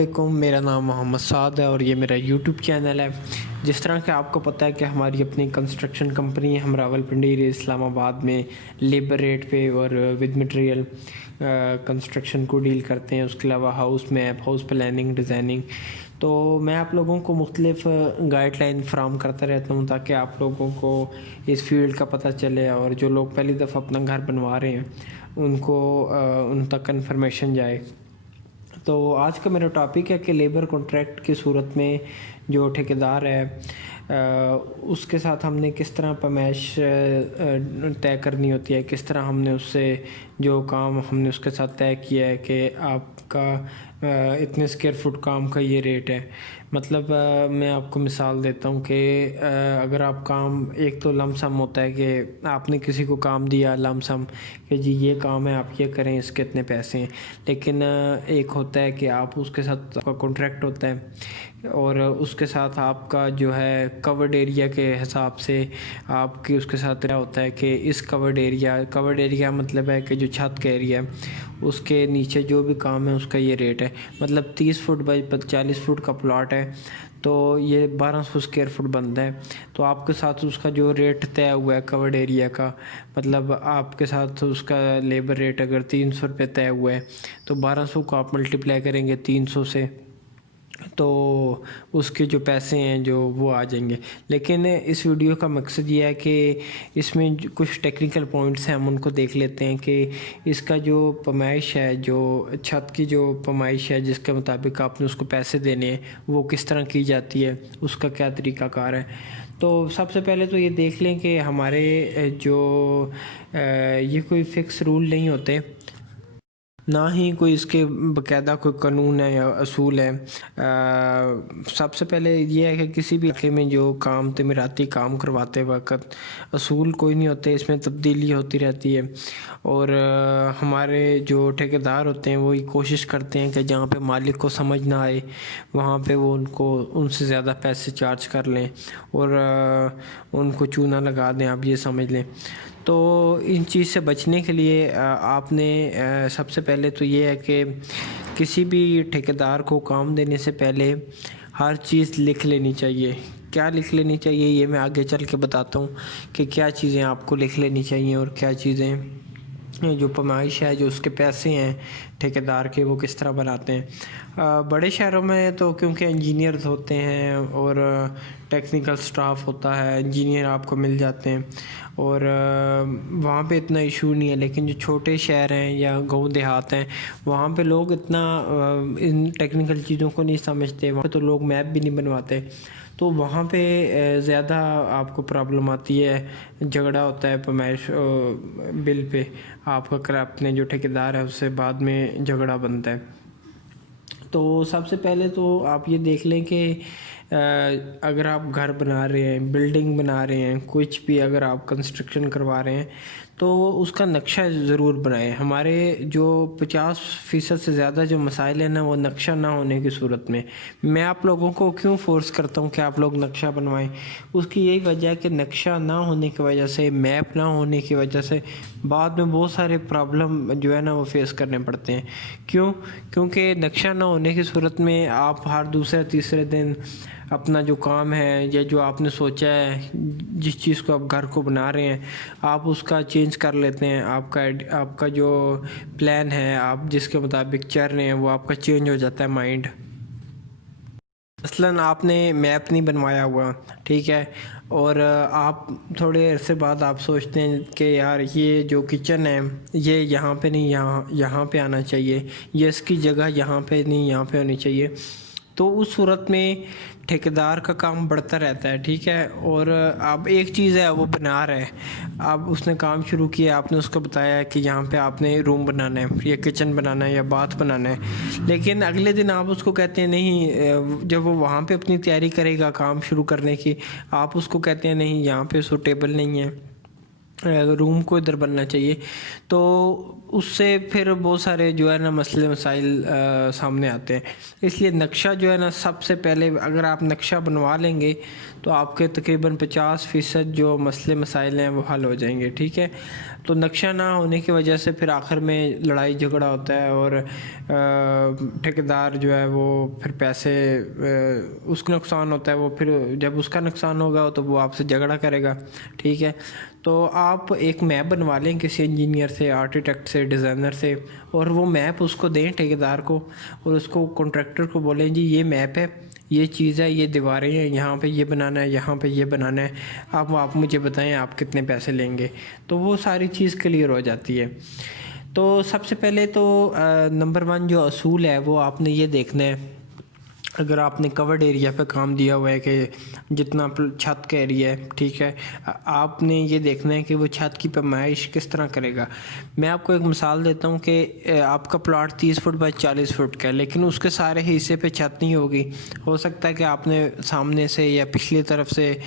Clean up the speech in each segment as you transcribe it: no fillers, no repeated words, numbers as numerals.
वालेकुम, मेरा नाम मोहम्मद साद है और ये मेरा यूट्यूब चैनल है। जिस तरह कि आपको पता है कि हमारी अपनी कंस्ट्रक्शन कंपनी है, हम रावलपिंडी इस्लामाबाद में लेबर रेट पे और विद मटेरियल कंस्ट्रक्शन को डील करते हैं। उसके अलावा house map, house planning, designing. तो मैं आप लोगों को मुख्तलिफ गाइडलाइन फ्राहम करता रहता हूँ ताकि आप लोगों को इस फील्ड का पता चले और जो लोग पहली दफ़ा अपना घर बनवा रहे हैं उनको उन तक इन्फॉर्मेशन जाए। तो आज का मेरा टॉपिक है कि लेबर कॉन्ट्रैक्ट की सूरत में जो ठेकेदार है उसके साथ हमने किस तरह पैमाइश तय करनी होती है, किस तरह हमने उससे जो काम हमने उसके साथ तय किया है कि आपका इतने स्क्वायर फुट काम का ये रेट है। मतलब मैं आपको मिसाल देता हूँ कि अगर आप काम, एक तो लमसम होता है कि आपने किसी को काम दिया लमसम कि जी ये काम है, आप ये करें, इसके इतने पैसे हैं। लेकिन एक होता है कि आप उसके साथ आपका कॉन्ट्रैक्ट होता है और उसके साथ आपका जो है कवर्ड एरिया के हिसाब से आपकी उसके साथ क्या होता है कि इस कवर्ड एरिया मतलब है कि जो छत का एरिया है उसके नीचे जो भी काम है उसका ये रेट है। मतलब 30 फुट बाई 40 फुट का प्लॉट है तो ये 1200 स्क्वायर फुट बनता है। तो आपके साथ उसका जो रेट तय हुआ है कवर्ड एरिया का, मतलब आपके साथ उसका लेबर रेट अगर 300 रुपये तय हुआ है तो 1200 को आप मल्टीप्लाई करेंगे 300 से, तो उसके जो पैसे हैं जो वो आ जाएंगे। लेकिन इस वीडियो का मकसद ये है कि इसमें कुछ टेक्निकल पॉइंट्स हैं, हम उनको देख लेते हैं कि इसका जो पैमाइश है, जो छत की जो पैमाइश है जिसके मुताबिक आपने उसको पैसे देने हैं वो किस तरह की जाती है, उसका क्या तरीक़ाकार है। तो सबसे पहले तो ये देख लें कि हमारे जो ये कोई फ़िक्स रूल नहीं होते, ना ही कोई इसके बाकायदा कोई कानून है या असूल है। सबसे पहले ये है कि किसी भी इलाके में जो काम तमीराती काम करवाते वक्त असूल कोई नहीं होते, इसमें तब्दीली होती रहती है। और हमारे जो ठेकेदार होते हैं वो ये कोशिश करते हैं कि जहाँ पे मालिक को समझ ना आए वहाँ पे वो उनसे ज़्यादा पैसे चार्ज कर लें और उनको चूना लगा दें, आप ये समझ लें। तो इन चीज़ से बचने के लिए आपने सबसे पहले तो ये है कि किसी भी ठेकेदार को काम देने से पहले हर चीज़ लिख लेनी चाहिए। क्या लिख लेनी चाहिए ये मैं आगे चल के बताता हूँ कि क्या चीज़ें आपको लिख लेनी चाहिए और क्या चीज़ें जो पैमाइश है, जो उसके पैसे हैं ठेकेदार के, वो किस तरह बनाते हैं। बड़े शहरों में तो क्योंकि इंजीनियर्स होते हैं और टेक्निकल स्टाफ होता है, इंजीनियर आपको मिल जाते हैं और वहाँ पे इतना इशू नहीं है। लेकिन जो छोटे शहर हैं या गाँव देहात हैं वहाँ पे लोग इतना इन टेक्निकल चीज़ों को नहीं समझते, वहाँ पे तो लोग मैप भी नहीं बनवाते। तो वहाँ पे ज़्यादा आपको प्रॉब्लम आती है, झगड़ा होता है पैमाइश बिल पे, आपका अपने जो ठेकेदार है उससे बाद में झगड़ा बनता है। तो सबसे पहले तो आप ये देख लें कि अगर आप घर बना रहे हैं, बिल्डिंग बना रहे हैं, कुछ भी अगर आप कंस्ट्रक्शन करवा रहे हैं तो उसका नक्शा ज़रूर बनाएं। हमारे जो 50% से ज़्यादा जो मसाइल हैं ना वो नक्शा ना होने की सूरत में। मैं आप लोगों को क्यों फोर्स करता हूँ कि आप लोग नक्शा बनवाएं, उसकी यही वजह है कि नक्शा ना होने की वजह से, मैप ना होने की वजह से बाद में बहुत सारे प्रॉब्लम जो है ना वो फेस करने पड़ते हैं। क्योंकि नक्शा ना होने की सूरत में आप हर दूसरे तीसरे दिन अपना जो काम है या जो आपने सोचा है, जिस चीज़ को आप घर को बना रहे हैं, आप उसका चेंज कर लेते हैं। आपका जो प्लान है, आप जिसके मुताबिक चल रहे हैं, वो आपका चेंज हो जाता है माइंड। मसलन आपने मैप नहीं बनवाया हुआ, ठीक है, और आप थोड़े अरसे बाद आप सोचते हैं कि यार ये जो किचन है ये यहाँ पे नहीं, यहाँ पे आना चाहिए, ये इसकी जगह यहाँ पे नहीं, यहाँ पे होनी चाहिए। तो उस सूरत में ठेकेदार का काम बढ़ता रहता है, ठीक है। और अब एक चीज़ है वो बना रहा है, अब उसने काम शुरू किया, आपने उसको बताया कि यहाँ पे आपने रूम बनाना है या किचन बनाना है या बाथ बनाना है, लेकिन अगले दिन आप उसको कहते हैं नहीं, जब वो वहाँ पे अपनी तैयारी करेगा काम शुरू करने की, आप उसको कहते हैं नहीं यहाँ पे सूटेबल नहीं है, रूम को इधर बनना चाहिए। तो उससे फिर बहुत सारे जो है ना मसले मसाइल सामने आते हैं। इसलिए नक्शा जो है ना, सबसे पहले अगर आप नक्शा बनवा लेंगे तो आपके तकरीबन 50% जो मसले मसाइल हैं वो हल हो जाएंगे, ठीक है। तो नक्शा ना होने की वजह से फिर आखिर में लड़ाई झगड़ा होता है और ठेकेदार जो है वो फिर पैसे उसका नुकसान होता है, वो फिर जब उसका नुकसान होगा तो वो आपसे झगड़ा करेगा, ठीक है। तो आप एक मैप बनवा लें किसी इंजीनियर से, आर्किटेक्ट से, डिज़ाइनर से, और वो मैप उसको दें ठेकेदार को, और उसको कॉन्ट्रैक्टर को बोलें जी ये मैप है, ये चीज़ है, ये दीवारें हैं, यहाँ पे ये बनाना है, यहाँ पे ये बनाना है, आप मुझे बताएं आप कितने पैसे लेंगे। तो वो सारी चीज़ क्लियर हो जाती है। तो सबसे पहले तो नंबर 1 जो असूल है वो आपने ये देखना है, अगर आपने कवर्ड एरिया पे काम दिया हुआ है कि जितना छत का एरिया है, ठीक है, आपने ये देखना है कि वो छत की पैमाइश किस तरह करेगा। मैं आपको एक मिसाल देता हूँ कि आपका प्लॉट 30 फुट बाय 40 फुट का है, लेकिन उसके सारे हिस्से पे छत नहीं होगी। हो सकता है कि आपने सामने से या पिछली तरफ से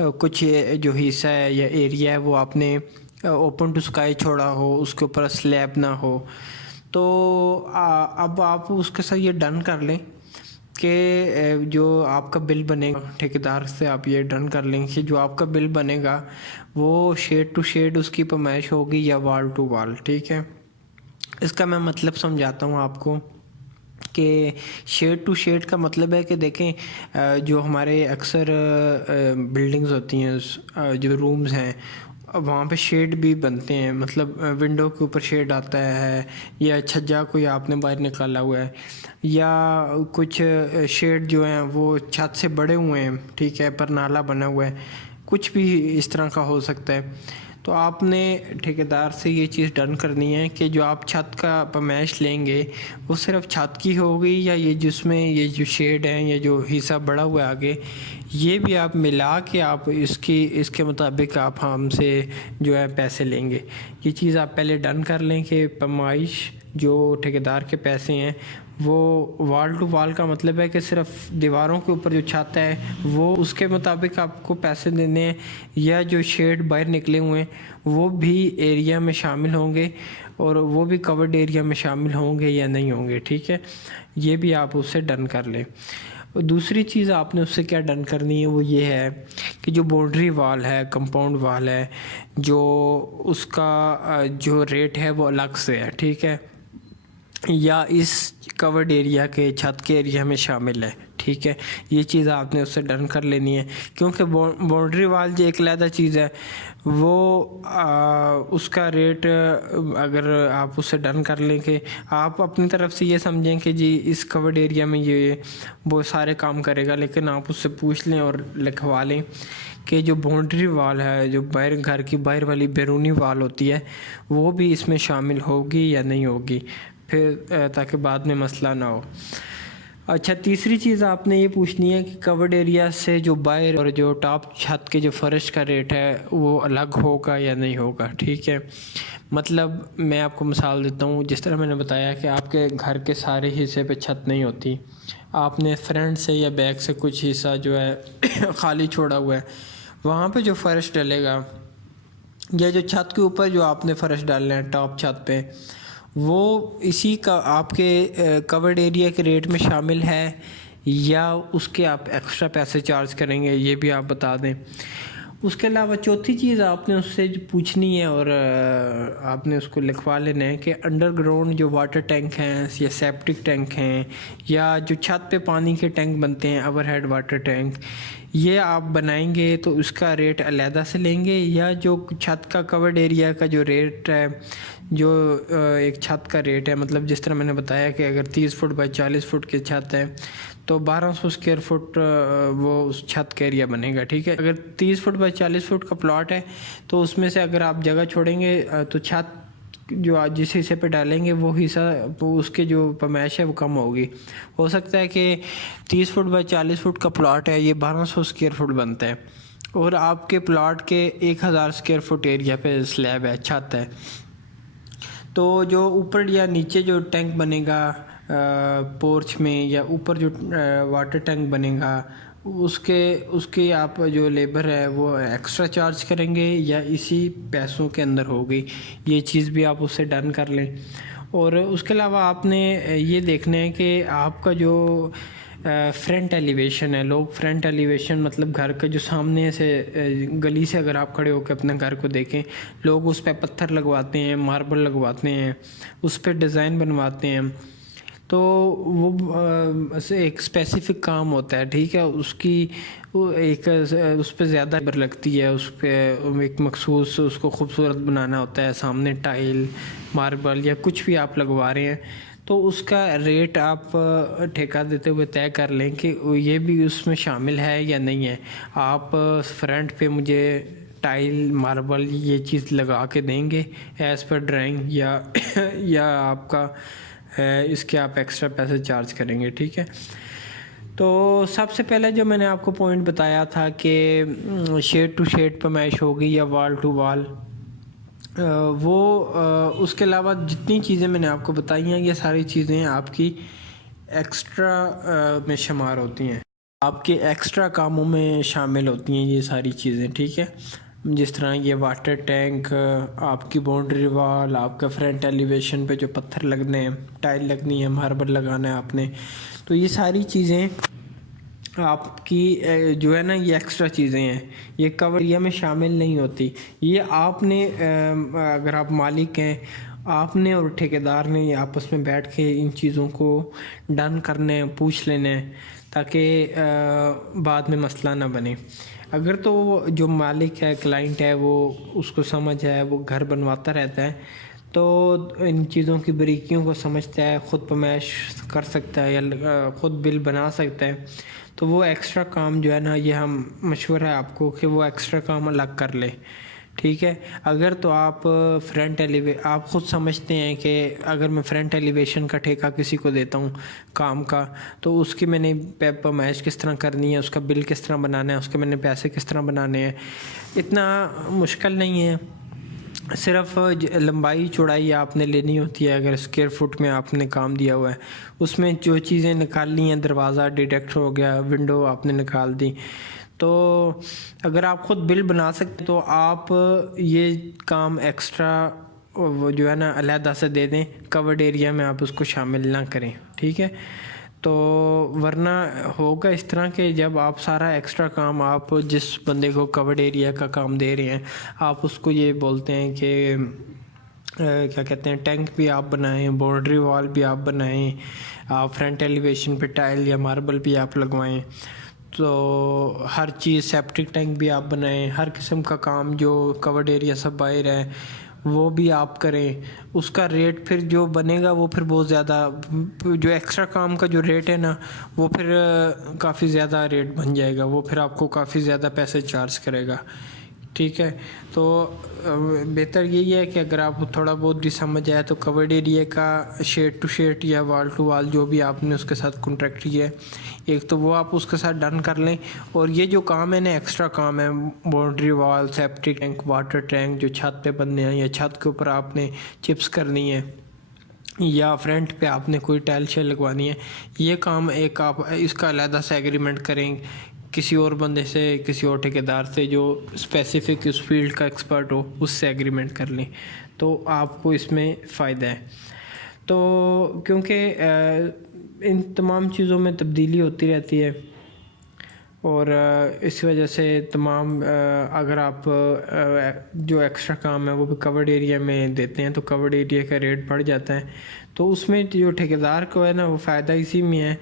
कुछ जो हिस्सा है या एरिया है वो आपने ओपन टू स्काई छोड़ा हो, उसके ऊपर स्लैब ना हो। तो अब आप उसके साथ ये डन कर लें कि जो आपका बिल बनेगा ठेकेदार से, आप ये डन कर लेंगे कि जो आपका बिल बनेगा वो शेड टू शेड उसकी पैमाइश होगी या वॉल टू वॉल, ठीक है। इसका मैं मतलब समझाता हूँ आपको कि शेड टू शेड का मतलब है कि देखें जो हमारे अक्सर बिल्डिंग्स होती हैं, जो रूम्स हैं, वहाँ पे शेड भी बनते हैं, मतलब विंडो के ऊपर शेड आता है, या छज्जा कोई आपने बाहर निकाला हुआ है, या कुछ शेड जो हैं वो छत से बड़े हुए हैं, ठीक है, पर नाला बना हुआ है, कुछ भी इस तरह का हो सकता है। तो आपने ठेकेदार से ये चीज़ डन करनी है कि जो आप छत का पैमाइश लेंगे वो सिर्फ छत की होगी, या ये जिसमें ये जो शेड है, ये जो हिस्सा बड़ा हुआ है आगे, ये भी आप मिला के आप इसके मुताबिक आप हमसे जो है पैसे लेंगे। ये चीज़ आप पहले डन कर लें कि पैमाइश जो ठेकेदार के पैसे हैं वो वॉल टू वॉल का मतलब है कि सिर्फ दीवारों के ऊपर जो छत है वो उसके मुताबिक आपको पैसे देने हैं, या जो शेड बाहर निकले हुए हैं वो भी एरिया में शामिल होंगे, और वो भी कवर्ड एरिया में शामिल होंगे या नहीं होंगे, ठीक है। ये भी आप उससे डन कर लें। और दूसरी चीज़ आपने उससे क्या डन करनी है वो ये है कि जो बाउंड्री वाल है, कंपाउंड वाल है, जो उसका जो रेट है वो अलग से है, ठीक है, या इस कवर्ड एरिया के छत के एरिया में शामिल है, ठीक है। ये चीज़ आपने उससे डन कर लेनी है, क्योंकि बाउंड्री वाल जो एक अलग चीज़ है वो उसका रेट अगर आप उससे डन कर लें कि आप अपनी तरफ से ये समझें कि जी इस कवर्ड एरिया में ये वो सारे काम करेगा, लेकिन आप उससे पूछ लें और लिखवा लें कि जो बाउंड्री वाल है, जो बाहर घर की बाहर वाली बैरूनी वाल होती है, वो भी इसमें शामिल होगी या नहीं होगी, फिर ताकि बाद में मसला ना हो। अच्छा, तीसरी चीज़ आपने ये पूछनी है कि कवर्ड एरिया से जो बाहर और जो टॉप छत के जो फर्श का रेट है वो अलग होगा या नहीं होगा, ठीक है। मतलब मैं आपको मिसाल देता हूँ, जिस तरह मैंने बताया कि आपके घर के सारे हिस्से पे छत नहीं होती, आपने फ्रंट से या बैक से कुछ हिस्सा जो है खाली छोड़ा हुआ है, वहाँ पे जो फर्श डलेगा या जो छत के ऊपर जो आपने फर्श डालना है टॉप छत पे, वो इसी का आपके कवर्ड एरिया के रेट में शामिल है या उसके आप एक्स्ट्रा पैसे चार्ज करेंगे, ये भी आप बता दें। उसके अलावा चौथी चीज़ आपने उससे जो पूछनी है और आपने उसको लिखवा लेना है कि अंडरग्राउंड जो वाटर टैंक हैं या सेप्टिक टैंक हैं, या जो छत पे पानी के टैंक बनते हैं ओवरहेड वाटर टैंक, ये आप बनाएंगे तो उसका रेट अलहदा से लेंगे, या जो छत का कवर्ड एरिया का जो रेट है, जो एक छत का रेट है, मतलब जिस तरह मैंने बताया कि अगर 30 फुट बाई 40 फुट की छत है तो 1200 स्क्वायर फुट वो उस छत का एरिया बनेगा, ठीक है। अगर 30 फुट बाई 40 फुट का प्लॉट है तो उसमें से अगर आप जगह छोड़ेंगे तो छत जो आज जिस हिस्से पे डालेंगे वो हिस्सा वो उसके जो पैमाइश है वो कम होगी। हो सकता है कि 30 फुट बाई 40 फुट का प्लॉट है, ये 1200 स्क्वायर फुट बनता है, और आपके प्लॉट के 1000 स्क्वायर फुट एरिया पे स्लैब है, छत है, तो जो ऊपर या नीचे जो टैंक बनेगा पोर्च में, या ऊपर जो वाटर टैंक बनेगा उसके उसकी आप जो लेबर है वो एक्स्ट्रा चार्ज करेंगे या इसी पैसों के अंदर होगी, ये चीज़ भी आप उससे डन कर लें। और उसके अलावा आपने ये देखना है कि आपका जो फ्रंट एलिवेशन है, लोग फ्रंट एलिवेशन मतलब घर के जो सामने से गली से अगर आप खड़े होकर अपने घर को देखें, लोग उस पर पत्थर लगवाते हैं, मार्बल लगवाते हैं, उस पर डिज़ाइन बनवाते हैं। तो वो एक स्पेसिफिक काम होता है, ठीक है, उसकी वो एक उस पर ज़्यादा लेबर लगती है, उस पर एक मखसूस उसको खूबसूरत बनाना होता है। सामने टाइल, मार्बल या कुछ भी आप लगवा रहे हैं तो उसका रेट आप ठेका देते हुए तय कर लें कि ये भी उसमें शामिल है या नहीं है। आप फ्रंट पे मुझे टाइल, मार्बल ये चीज़ लगा के देंगे एज़ पर ड्राइंग या आपका इसके आप एक्स्ट्रा पैसे चार्ज करेंगे, ठीक है। तो सबसे पहले जो मैंने आपको पॉइंट बताया था कि शेड टू शेड पैमाइश होगी या वॉल टू वॉल, वो उसके अलावा जितनी चीज़ें मैंने आपको बताई हैं ये सारी चीज़ें आपकी एक्स्ट्रा में शुमार होती हैं, आपके एक्स्ट्रा कामों में शामिल होती हैं ये सारी चीज़ें, ठीक है। जिस तरह ये वाटर टैंक, आपकी बाउंड्री वॉल, आपका फ्रंट एलिवेशन पे जो पत्थर लगने हैं, टाइल लगनी है, मार्बल लगाना है आपने, तो ये सारी चीज़ें आपकी जो है ना ये एक्स्ट्रा चीज़ें हैं, ये कवर एरिया में शामिल नहीं होती। ये आपने अगर आप मालिक हैं, आपने और ठेकेदार ने आपस में बैठ के इन चीज़ों को डन करने पूछ लेने हैं ताकि बाद में मसला ना बने। अगर तो जो मालिक है, क्लाइंट है, वो उसको समझ है, वो घर बनवाता रहता है तो इन चीज़ों की बारीकियों को समझता है, ख़ुद पैमाइश कर सकता है या ख़ुद बिल बना सकता है, तो वो एक्स्ट्रा काम जो है ना, ये हम मशवरा है आपको कि वो एक्स्ट्रा काम अलग कर ले, ठीक है। अगर तो आप आप ख़ुद समझते हैं कि अगर मैं फ्रंट एलिवेशन का ठेका किसी को देता हूँ काम का, तो उसकी मैंने पैमाइश किस तरह करनी है, उसका बिल किस तरह बनाना है, उसके मैंने पैसे किस तरह बनाने हैं, इतना मुश्किल नहीं है। सिर्फ लंबाई चौड़ाई आपने लेनी होती है। अगर स्क्वायर फुट में आपने काम दिया हुआ है, उसमें जो चीज़ें निकालनी हैं, दरवाज़ा डिडक्ट हो गया, विंडो आपने निकाल दी, तो अगर आप ख़ुद बिल बना सकते तो आप ये काम एक्स्ट्रा वो जो है ना अलहदा से दे दें, कवर्ड एरिया में आप उसको शामिल ना करें, ठीक है। तो वरना होगा इस तरह के जब आप सारा एक्स्ट्रा काम आप जिस बंदे को कवर्ड एरिया का काम दे रहे हैं, आप उसको ये बोलते हैं कि क्या कहते हैं, टैंक भी आप बनाएं, बाउंड्री वॉल भी आप बनाएं, आप फ्रंट एलिवेशन पे टाइल या मार्बल भी आप लगवाएं, तो हर चीज़, सेप्टिक टैंक भी आप बनाएं, हर किस्म का काम जो कवर्ड एरिया सब बाहर है वो भी आप करें। उसका रेट फिर जो बनेगा वो फिर बहुत ज़्यादा, जो एक्स्ट्रा काम का जो रेट है ना वो फिर काफ़ी ज़्यादा रेट बन जाएगा, वो फिर आपको काफ़ी ज़्यादा पैसे चार्ज करेगा, ठीक है। तो बेहतर यही है कि अगर आपको थोड़ा बहुत भी समझ आए तो कवर्ड एरिया का शेड टू शेड या वॉल टू वॉल जो भी आपने उसके साथ कॉन्ट्रैक्ट किया है, एक तो वो आप उसके साथ डन कर लें। और ये जो काम है ना, एक्स्ट्रा काम है, boundary wall, septic tank, water tank जो छत पे बनने हैं या छत के ऊपर आपने चिप्स करनी है या फ्रंट पे आपने कोई टाइल शेल लगवानी है, ये काम एक आप इसका अलहदा से एग्रीमेंट करें किसी और बंदे से, किसी और ठेकेदार से जो स्पेसिफिक उस फील्ड का एक्सपर्ट हो, उससे एग्रीमेंट कर लें तो आपको इसमें फ़ायदा है। तो क्योंकि इन तमाम चीज़ों में तब्दीली होती रहती है और इस वजह से तमाम अगर आप जो एक्स्ट्रा काम है वो भी कवर्ड एरिया में देते हैं तो कवर्ड एरिया का रेट बढ़ जाता है। तो उसमें जो ठेकेदार को है ना वो फ़ायदा इसी में है,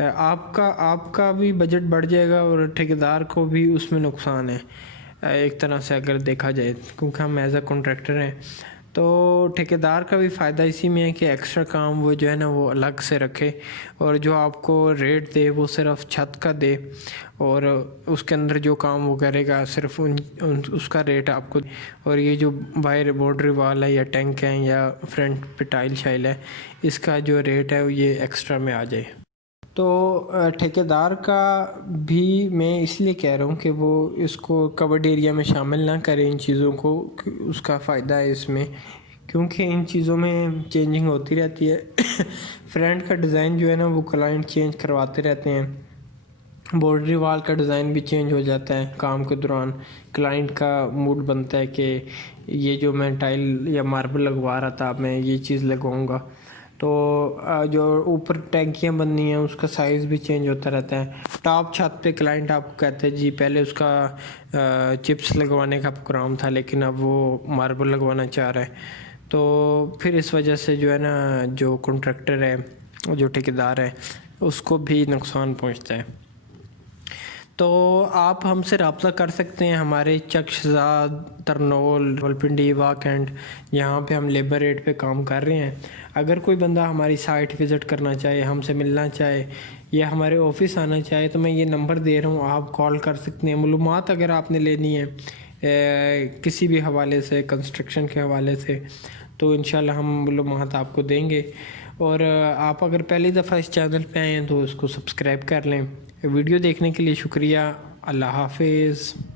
आपका भी बजट बढ़ जाएगा और ठेकेदार को भी उसमें नुकसान है एक तरह से अगर देखा जाए, क्योंकि हम एज अ कॉन्ट्रैक्टर हैं। तो ठेकेदार का भी फ़ायदा इसी में है कि एक्स्ट्रा काम वो जो है ना वो अलग से रखे और जो आपको रेट दे वो सिर्फ छत का दे और उसके अंदर जो काम वो करेगा सिर्फ उसका रेट आपको। और ये जो बाहर बाउंड्री वॉल है या टैंक है या फ्रंट पे टाइल शाइल है, इसका जो रेट है ये एक्स्ट्रा में आ जाए। तो ठेकेदार का भी मैं इसलिए कह रहा हूँ कि वो इसको कवर्ड एरिया में शामिल ना करें इन चीज़ों को, उसका फ़ायदा है इसमें, क्योंकि इन चीज़ों में चेंजिंग होती रहती है फ्रंट का डिज़ाइन जो है ना वो क्लाइंट चेंज करवाते रहते हैं, बाउंड्री वाल का डिज़ाइन भी चेंज हो जाता है काम के दौरान। क्लाइंट का मूड बनता है कि ये जो मैं टाइल या मार्बल लगवा रहा था मैं ये चीज़ लगवाऊंगा। तो जो ऊपर टैंकियाँ बननी हैं उसका साइज़ भी चेंज होता रहता है। टॉप छत पे क्लाइंट आपको कहते हैं जी पहले उसका चिप्स लगवाने का प्रोग्राम था लेकिन अब वो मार्बल लगवाना चाह रहा है। तो फिर इस वजह से जो है ना जो कॉन्ट्रैक्टर है जो ठेकेदार है उसको भी नुकसान पहुंचता है। तो आप हमसे रब्ता कर सकते हैं हमारे चकशज़ाद, तरनोल, रावलपिंडी, वाकैंड, यहाँ पे हम लेबर रेट पे काम कर रहे हैं। अगर कोई बंदा हमारी साइट विज़िट करना चाहे, हमसे मिलना चाहे या हमारे ऑफिस आना चाहे तो मैं ये नंबर दे रहा हूँ, आप कॉल कर सकते हैं। मालूमात अगर आपने लेनी है किसी भी हवाले से, कंस्ट्रक्शन के हवाले से, तो इंशाल्लाह हम मालूमात आपको देंगे। और आप अगर पहली दफ़ा इस चैनल पे आए हैं तो इसको सब्सक्राइब कर लें। वीडियो देखने के लिए शुक्रिया। अल्लाह हाफिज़।